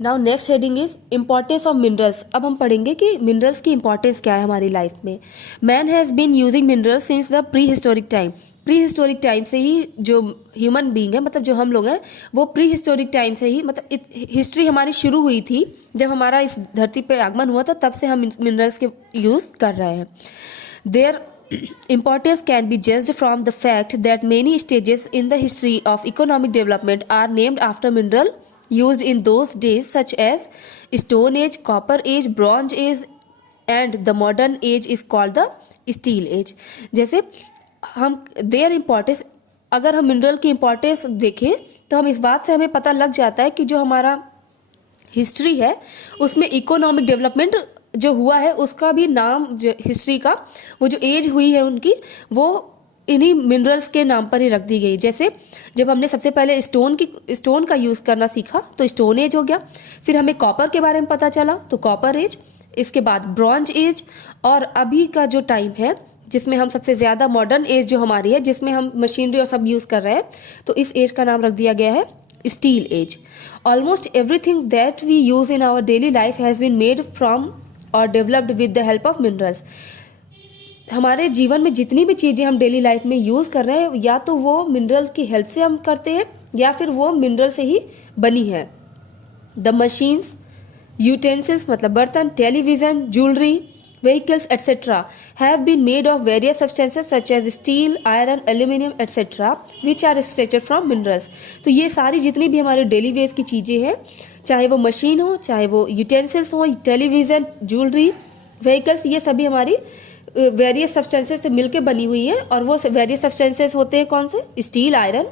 Now next heading is importance of minerals. अब हम पढ़ेंगे कि मिनरल्स की इंपॉर्टेंस क्या है हमारी लाइफ में। Man has been using minerals since the prehistoric time. Prehistoric time से ही जो ह्यूमन बीइंग है, मतलब जो हम लोग हैं, वो प्री हिस्टोरिक टाइम से ही, मतलब हिस्ट्री हमारी शुरू हुई थी जब हमारा इस धरती पे आगमन हुआ था, तब से हम मिनरल्स के यूज़ कर रहे हैं। Their importance can be judged from the fact that many stages in the history of economic development are named after mineral used in those days, such as Stone Age, Copper Age, Bronze Age, and the modern age is called the Steel Age। जैसे हम their importance, अगर हम mineral की importance देखें तो हम इस बात से हमें पता लग जाता है कि जो हमारा हिस्ट्री है उसमें इकोनॉमिक डेवलपमेंट जो हुआ है उसका भी नाम, जो हिस्ट्री का वो जो एज हुई है उनकी, वो इन्हीं मिनरल्स के नाम पर ही रख दी गई। जैसे जब हमने सबसे पहले स्टोन का यूज़ करना सीखा तो स्टोन एज हो गया, फिर हमें कॉपर के बारे में पता चला तो कॉपर एज, इसके बाद ब्रॉन्ज एज, और अभी का जो टाइम है जिसमें हम सबसे ज़्यादा मॉडर्न एज जो हमारी है, जिसमें हम मशीनरी और सब यूज़ कर रहे हैं, तो इस एज का नाम रख दिया गया है steel age. Almost everything that we use in our daily life has been made from और developed with the help of minerals. हमारे जीवन में जितनी भी चीज़ें हम डेली लाइफ में यूज़ कर रहे हैं, या तो वो मिनरल की हेल्प से हम करते हैं या फिर वो मिनरल से ही बनी है। द मशीन्स, यूटेंसिल्स मतलब बर्तन, television, jewellery, vehicles etc. have been made of various substances such as steel, iron, aluminum etc. which are extracted from minerals। तो ये सारी जितनी भी हमारे डेली वेज की चीज़ें हैं, चाहे वो मशीन हो, चाहे वो यूटेंसिल्स हो, टेलीविज़न, ज्वेलरी, व्हीकल्स, ये सभी हमारी वेरियस सब्सटेंसेस से मिलके बनी हुई हैं। और वो वेरियस सब्सटेंसेस होते हैं कौन से? स्टील, आयरन,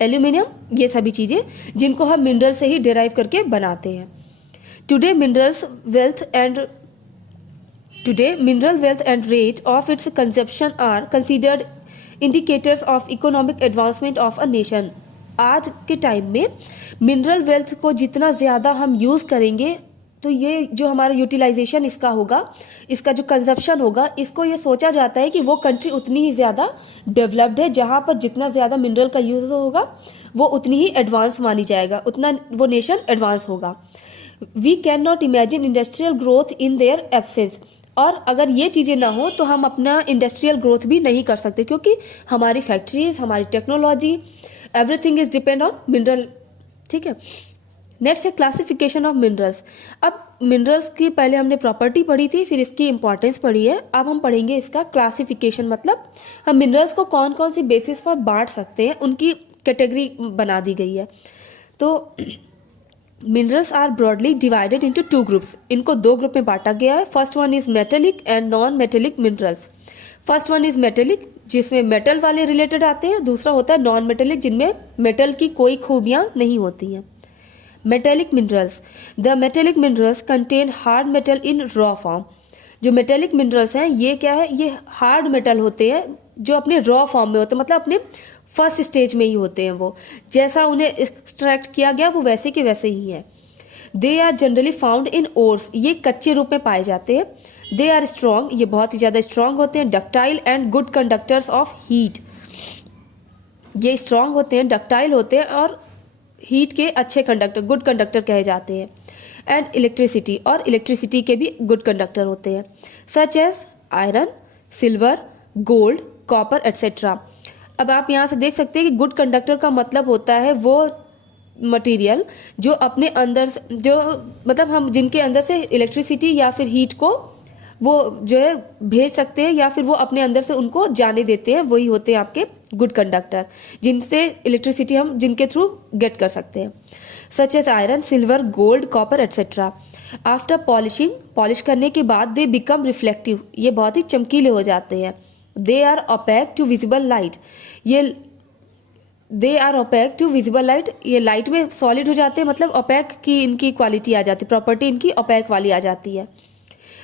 एल्यूमिनियम, ये सभी चीज़ें जिनको हम मिनरल से ही डिराइव करके बनाते हैं। Today mineral wealth and rate of its consumption are considered indicators of economic advancement of a nation। आज के टाइम में मिनरल वेल्थ को जितना ज़्यादा हम यूज़ करेंगे तो ये जो हमारा यूटिलाइजेशन इसका होगा, इसका जो कंजप्शन होगा, इसको ये सोचा जाता है कि वो कंट्री उतनी ही ज़्यादा डेवलप्ड है। जहाँ पर जितना ज़्यादा मिनरल का यूज़ होगा वो उतनी ही एडवांस मानी जाएगा, उतना वो नेशन एडवांस होगा। We can not imagine industrial growth in their absence. और अगर ये चीज़ें ना हो तो हम अपना इंडस्ट्रियल ग्रोथ भी नहीं कर सकते, क्योंकि हमारी फैक्ट्रीज, हमारी technology, everything is depend on mineral. ठीक है, नेक्स्ट है क्लासिफिकेशन ऑफ मिनरल्स। अब मिनरल्स की पहले हमने प्रॉपर्टी पढ़ी थी, फिर इसकी इंपॉर्टेंस पढ़ी है, अब हम पढ़ेंगे इसका क्लासिफिकेशन। मतलब हम मिनरल्स को कौन कौन सी बेसिस पर बांट सकते हैं, उनकी कैटेगरी बना दी गई है। तो minerals are broadly divided into two groups. इनको दो ग्रुप में बांटा गया है। First one is metallic and non metallic minerals. First one is metallic, जिसमें मेटल वाले रिलेटेड आते हैं। दूसरा होता है नॉन मेटेलिक, जिनमें मेटल की कोई खूबियां नहीं होती हैं। Metallic minerals, the metallic minerals contain hard metal in raw form. जो मेटेलिक मिनरल्स हैं ये क्या है? ये हार्ड मेटल होते हैं जो अपने रॉ फॉर्म में होते हैं, मतलब अपने फर्स्ट स्टेज में ही होते हैं। वो जैसा उन्हें एक्सट्रैक्ट किया गया वो वैसे के वैसे ही है। They are generally found in ores, ये कच्चे रूप में पाए जाते हैं। दे आर स्ट्रॉन्ग, ये बहुत ही ज़्यादा स्ट्रॉन्ग होते हैं। Ductile and good conductors of heat, ये स्ट्रॉन्ग होते हैं, डक्टाइल होते हैं और हीट के अच्छे कंडक्टर, गुड कंडक्टर कहे जाते हैं। एंड इलेक्ट्रिसिटी, और इलेक्ट्रिसिटी के भी गुड कंडक्टर होते हैं। Such as iron, silver, gold, copper etcetera. अब आप यहाँ से देख सकते हैं कि गुड कंडक्टर का मतलब होता है वो मटेरियल जो अपने अंदर, जो मतलब हम जिनके अंदर से इलेक्ट्रिसिटी या फिर हीट को वो जो है भेज सकते हैं या फिर वो अपने अंदर से उनको जाने देते हैं, वही होते हैं आपके गुड कंडक्टर, जिनसे इलेक्ट्रिसिटी हम जिनके थ्रू गेट कर सकते हैं। Such as iron, silver, gold, copper etcetera. After polishing, polish करने के बाद दे बिकम रिफ्लेक्टिव, ये बहुत ही चमकीले हो जाते हैं। They are opaque to visible light, ये लाइट में सॉलिड हो जाते हैं, मतलब ओपेक की इनकी क्वालिटी आ जाती है, प्रॉपर्टी इनकी ओपेक वाली आ जाती है।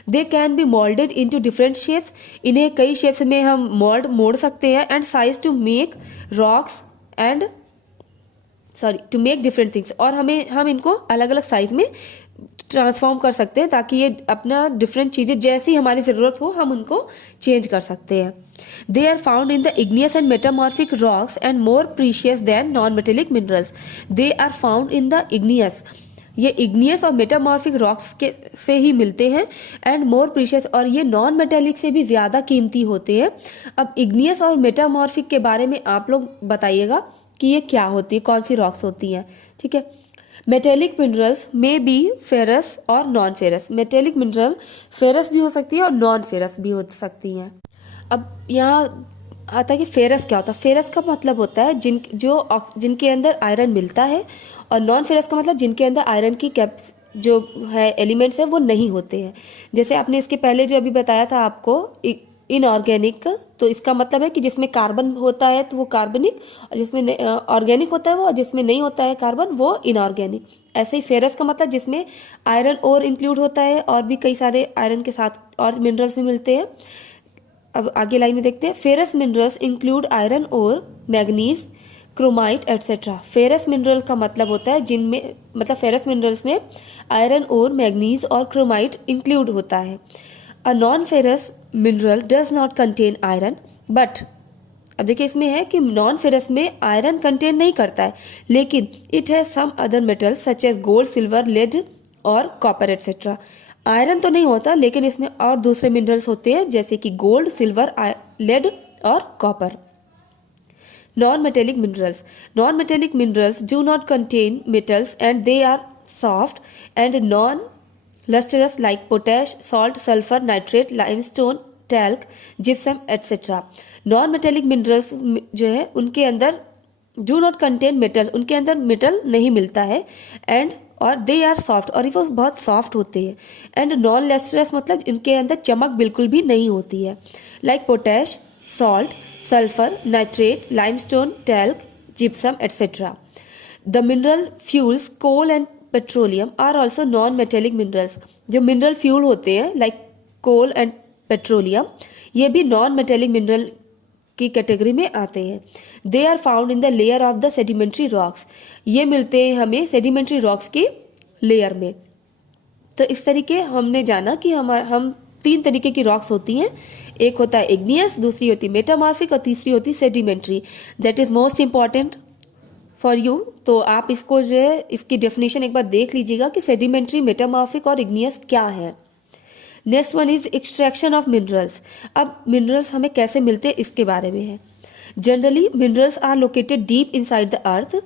They can be moulded into different shapes, इन्हें कई शेप्स में हम मोड़ सकते हैं। And size to make rocks and to make different things, और हम इनको अलग अलग साइज में ट्रांसफॉर्म कर सकते हैं ताकि ये अपना डिफरेंट चीज़ें जैसी हमारी ज़रूरत हो हम उनको चेंज कर सकते हैं। They are found in the igneous and metamorphic rocks and more precious than non metallic minerals. They are found in the igneous, ये इग्नियस और मेटामॉर्फिक रॉक्स के से ही मिलते हैं एंड मोर प्रीशियस, और ये नॉन मेटेलिक से भी ज़्यादा कीमती होते हैं। अब इग्नियस और मेटामॉर्फिक के बारे में आप लोग बताइएगा कि ये क्या होती है, कौन सी रॉक्स होती हैं। ठीक है, मेटेलिक मिनरल्स में बी फेरस और non ferrous. Metallic mineral ferrous भी हो सकती है और नॉन फेरस भी हो सकती हैं। अब यहाँ आता है कि फेरस क्या होता है। फेरस का मतलब होता है जिनके अंदर आयरन मिलता है, और नॉन फेरस का मतलब जिनके अंदर आयरन की जो है एलिमेंट्स है वो नहीं होते हैं। जैसे आपने इसके पहले जो अभी बताया था आपको इनऑर्गेनिक, तो इसका मतलब है कि जिसमें कार्बन होता है तो वो कार्बनिक, और जिसमें ऑर्गेनिक होता है वो, और जिसमें नहीं होता है कार्बन वो इनऑर्गेनिक। ऐसे ही फेरस का मतलब जिसमें आयरन और इंक्लूड होता है, और भी कई सारे आयरन के साथ और मिनरल्स भी मिलते हैं। अब आगे लाइन में देखते हैं, फेरस मिनरल्स इंक्लूड आयरन और manganese, chromite etcetera. Ferrous mineral का मतलब होता है जिनमें, मतलब फेरस मिनरल्स में आयरन और मैग्नीज और क्रोमाइट इंक्लूड होता है। A non ferrous mineral does not contain iron but, अब देखिए इसमें है कि नॉन फेरस में आयरन कंटेन नहीं करता है, लेकिन it has some other metals such as gold, silver, lead और कॉपर एटसेट्रा। आयरन तो नहीं होता, लेकिन इसमें और दूसरे मिनरल्स होते हैं जैसे कि गोल्ड, सिल्वर, लेड और copper. Non metallic minerals, non metallic minerals do not contain metals and they are soft and non lustrous like potash, salt, sulphur, nitrate, limestone, talc, gypsum etcetera. Non metallic minerals जो है उनके अंदर do not contain metal, उनके अंदर metal नहीं मिलता है, and और दे आर सॉफ्ट, और वो बहुत सॉफ्ट होते हैं, एंड नॉन लेस्टरस मतलब इनके अंदर चमक बिल्कुल भी नहीं होती है, like potash, salt, sulphur, nitrate, limestone, talc, gypsum etcetera. The mineral fuels coal and petroleum are also non metallic minerals. जो मिनरल फ्यूल होते हैं लाइक कोल एंड पेट्रोलियम, ये भी नॉन मेटेलिक मिनरल की कैटेगरी में आते हैं। They are found in the layer of the sedimentary rocks. ये मिलते हैं हमें सेडिमेंट्री रॉक्स की लेयर में। तो इस तरीके हमने जाना कि हम 3 तरीके की रॉक्स होती हैं। एक होता है इग्नियस, दूसरी होती है मेटामॉर्फिक, और तीसरी होती है sedimentary. That is most important for you. तो आप इसको जो है इसकी डेफिनेशन एक बार देख लीजिएगा कि सेडिमेंट्री, मेटामॉर्फिक और इग्नियस क्या है। Next one is extraction of minerals. अब मिनरल्स हमें कैसे मिलते हैं इसके बारे में है। Generally minerals are located deep inside the earth.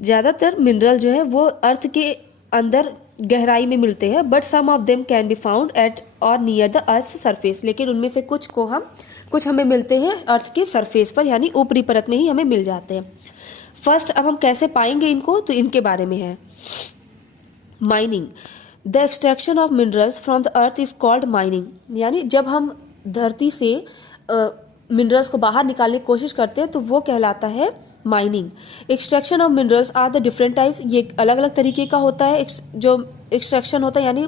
ज़्यादातर मिनरल जो है वो अर्थ के अंदर गहराई में मिलते हैं, but some of them can be found at और नियर द अर्थ सरफेस। लेकिन उनमें से कुछ हमें मिलते हैं अर्थ के सरफेस पर, यानी ऊपरी परत में ही हमें मिल जाते हैं। फर्स्ट, अब हम कैसे पाएंगे इनको, तो इनके बारे में है mining. The extraction of minerals from the earth is called mining. यानी जब हम धरती से मिनरल्स को बाहर निकालने की कोशिश करते हैं तो वो कहलाता है mining. Extraction of minerals are the different types. ये अलग अलग तरीके का होता है जो एक्सट्रैक्शन होता है, यानी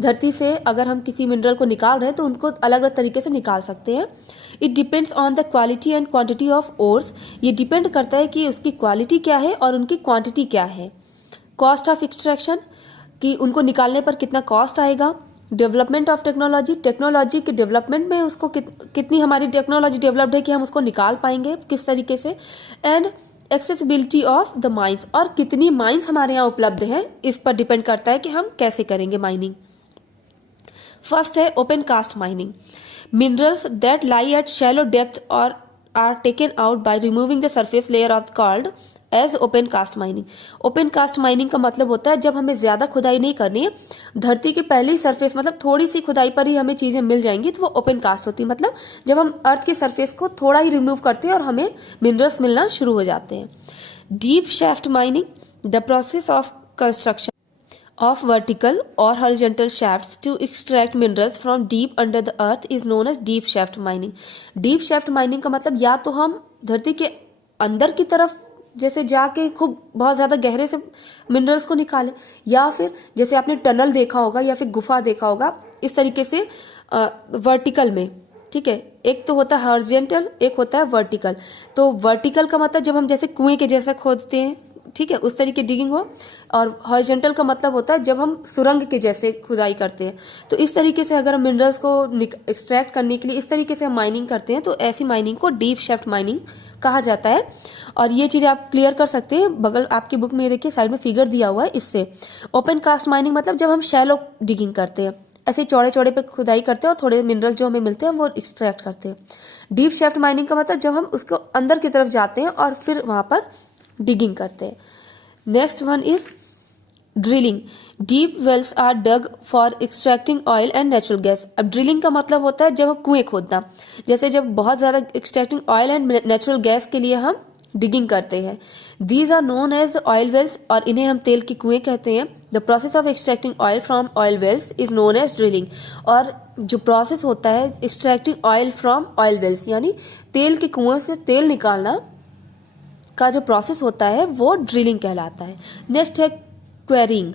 धरती से अगर हम किसी मिनरल को निकाल रहे हैं तो उनको अलग अलग तरीके से निकाल सकते हैं। It depends on the quality and quantity of ores. ये डिपेंड करता है कि उसकी क्वालिटी क्या है और उनकी क्वांटिटी क्या है। कॉस्ट ऑफ एक्सट्रैक्शन, कि उनको निकालने पर कितना कॉस्ट आएगा। डेवलपमेंट ऑफ टेक्नोलॉजी, टेक्नोलॉजी के डेवलपमेंट में उसको कितनी हमारी टेक्नोलॉजी डेवलप्ड है कि हम उसको निकाल पाएंगे किस तरीके से। And accessibility of the mines, और कितनी माइंस हमारे यहाँ उपलब्ध हैं इस पर डिपेंड करता है कि हम कैसे करेंगे माइनिंग। फर्स्ट है open cast mining. Minerals that lie at shallow depth और are taken out by removing the surface layer of called as open cast mining. Open cast mining का मतलब होता है जब हमें ज़्यादा खुदाई नहीं करनी है, धरती के पहले ही सरफेस मतलब थोड़ी सी खुदाई पर ही हमें चीज़ें मिल जाएंगी, तो वो ओपन कास्ट होती है। मतलब जब हम अर्थ के सरफेस को थोड़ा ही रिमूव करते हैं और हमें मिनरल्स मिलना शुरू हो जाते हैं। Deep shaft mining, the process of construction of vertical or horizontal shafts to extract minerals from deep under the earth is known as deep shaft mining. deep shaft mining का मतलब या तो हम धरती के अंदर की तरफ जैसे जाके खूब बहुत ज़्यादा गहरे से मिनरल्स को निकालें, या फिर जैसे आपने टनल देखा होगा या फिर गुफा देखा होगा, इस तरीके से वर्टिकल में। ठीक है, एक तो होता है हॉरिजॉन्टल, एक होता है वर्टिकल। तो वर्टिकल का मतलब जब हम जैसे कुएं के जैसा खोदते हैं ठीक है, उस तरीके डिगिंग हो। और हॉरिजॉन्टल का मतलब होता है जब हम सुरंग के जैसे खुदाई करते हैं। तो इस तरीके से अगर हम मिनरल्स को एक्सट्रैक्ट करने के लिए इस तरीके से हम माइनिंग करते हैं तो ऐसी माइनिंग को डीप शेफ्ट माइनिंग कहा जाता है। और ये चीज़ आप क्लियर कर सकते हैं, बगल आपकी बुक में ये देखिए साइड में फिगर दिया हुआ है इससे। ओपन कास्ट माइनिंग मतलब जब हम शैलो डिगिंग करते हैं, ऐसे चौड़े चौड़े पे खुदाई करते हैं और थोड़े मिनरल जो हमें मिलते हैं वो एक्सट्रैक्ट करते हैं। डीप शेफ्ट माइनिंग का मतलब जब हम उसको अंदर की तरफ जाते हैं और फिर वहाँ पर डिगिंग करते हैं। Next one is drilling. Deep wells are dug for extracting oil and natural gas. अब ड्रिलिंग का मतलब होता है जब हम कुएं खोदना, जैसे जब बहुत ज़्यादा extracting oil and natural gas के लिए हम डिगिंग करते हैं। These are known as oil wells, और इन्हें हम तेल के कुएं कहते हैं। The process of extracting oil from oil wells is known as drilling. और जो प्रोसेस होता है extracting oil from oil wells यानी तेल के कुएं से तेल निकालना का जो प्रोसेस होता है वो ड्रिलिंग कहलाता है। नेक्स्ट है quarrying.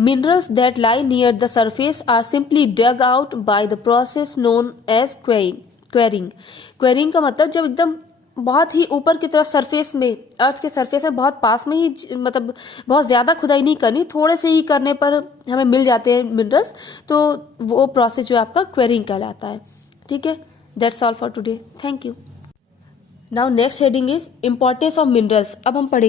Minerals that lie near the surface are simply dug out by the process known as quarrying. Quarrying का मतलब जब एकदम बहुत ही ऊपर की तरफ सरफेस में, अर्थ के सरफेस में बहुत पास में ही, मतलब बहुत ज़्यादा खुदाई नहीं करनी, थोड़े से ही करने पर हमें मिल जाते हैं मिनरल्स, तो वो प्रोसेस जो आपका क्वेरिंग कहलाता है। ठीक है, that's all for today, thank you. Now next heading is importance of minerals. अब हम पढ़ेंगे